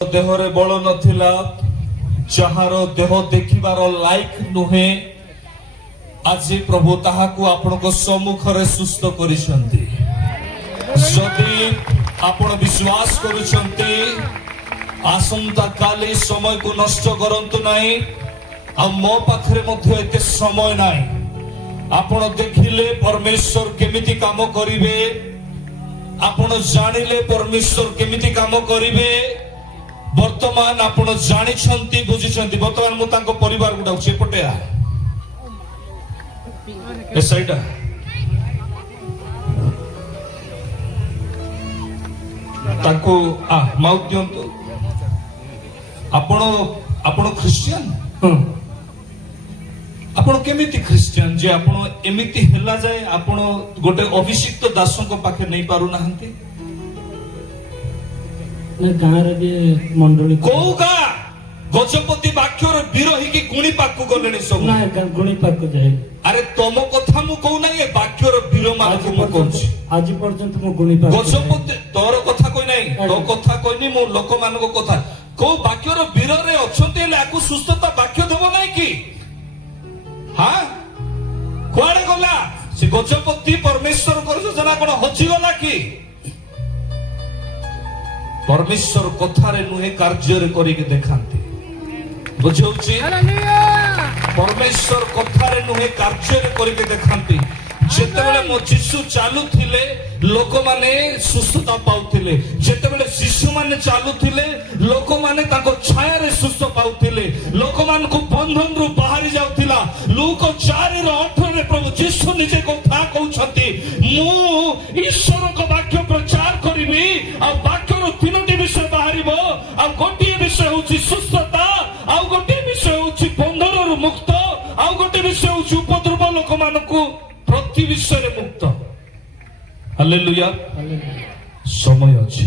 देहरे बल नथिला जार देह देखिबार लायक नुहे आज प्रभु ताहाकू आपनको सम्मुखरे सुस्थ करिसंती। जदि आपण विश्वास करुचंती आसंता काली समय को नष्ट करंतु नाही। आ मो पाखरे मध्ये एते समय नाही। आपण देखिले परमेश्वर केमिति काम करिवे, आपण जानिले परमेश्वर केमिति काम करिवे। वर्तमान आपण जानिछंती बुझिछंती। वर्तमान मु तांको परिवार गुडा सेपटे आ ए साइड ताको आ माउथ दियंतु। आपण क्रिश्चियन आपण केमिति क्रिश्चियन जे आपण एमिति हेला जाय आपण गोटे अभिषिक्त दासको पाखे नै पारु नाहंती। मंडली कोगा गजपति वाक्यर विरोही की गुणी पाकु गलेनी सब ना गुणी पाकु जाय। अरे तम कथा मु कहू नाही वाक्यर विरो मानकु मु कहूची। आज पर्यंत मु गुणी पाकु गजपति तोर कथा कोइ नाही, तो कथा कोइनी मु लोक मानको कथा को वाक्यर विरो रे अछंती ले आकु सुस्थता वाक्य देबो नाही की। हां कोआडे गला से गजपति परमेश्वर को योजना कोन हजी गला की। परमेश्वर कथारे नुहे कार्य रे करी के देखांती। बुझौची परमेश्वर कथारे नुहे कार्य रे करी के देखांती। जेतेबेले मो जीशु चालू थिले लोक माने सुस्थता पाउथिले। जेतेबेले शिशु माने चालू थिले लोक माने ताको छाया रे सुस्थ पाउथिले। लोक मान को बंधन रु बाहरी जाउथिला। लूक 4:18 रे प्रभु जीशु निजे कथा कहउछंती मु ईश्वर को वाक्य प्रचार करिवि। आ वाक्य रो तीनोटी विषय बाहरिबो। आ गोटी विषय होछि सुस्थता, आ गोटी विषय होछि बंधन रु मुक्त, आ गोटी विषय होछि उपद्रव लोक मानकू प्रति विषय मुक्त। हालेलुया। समय अछि।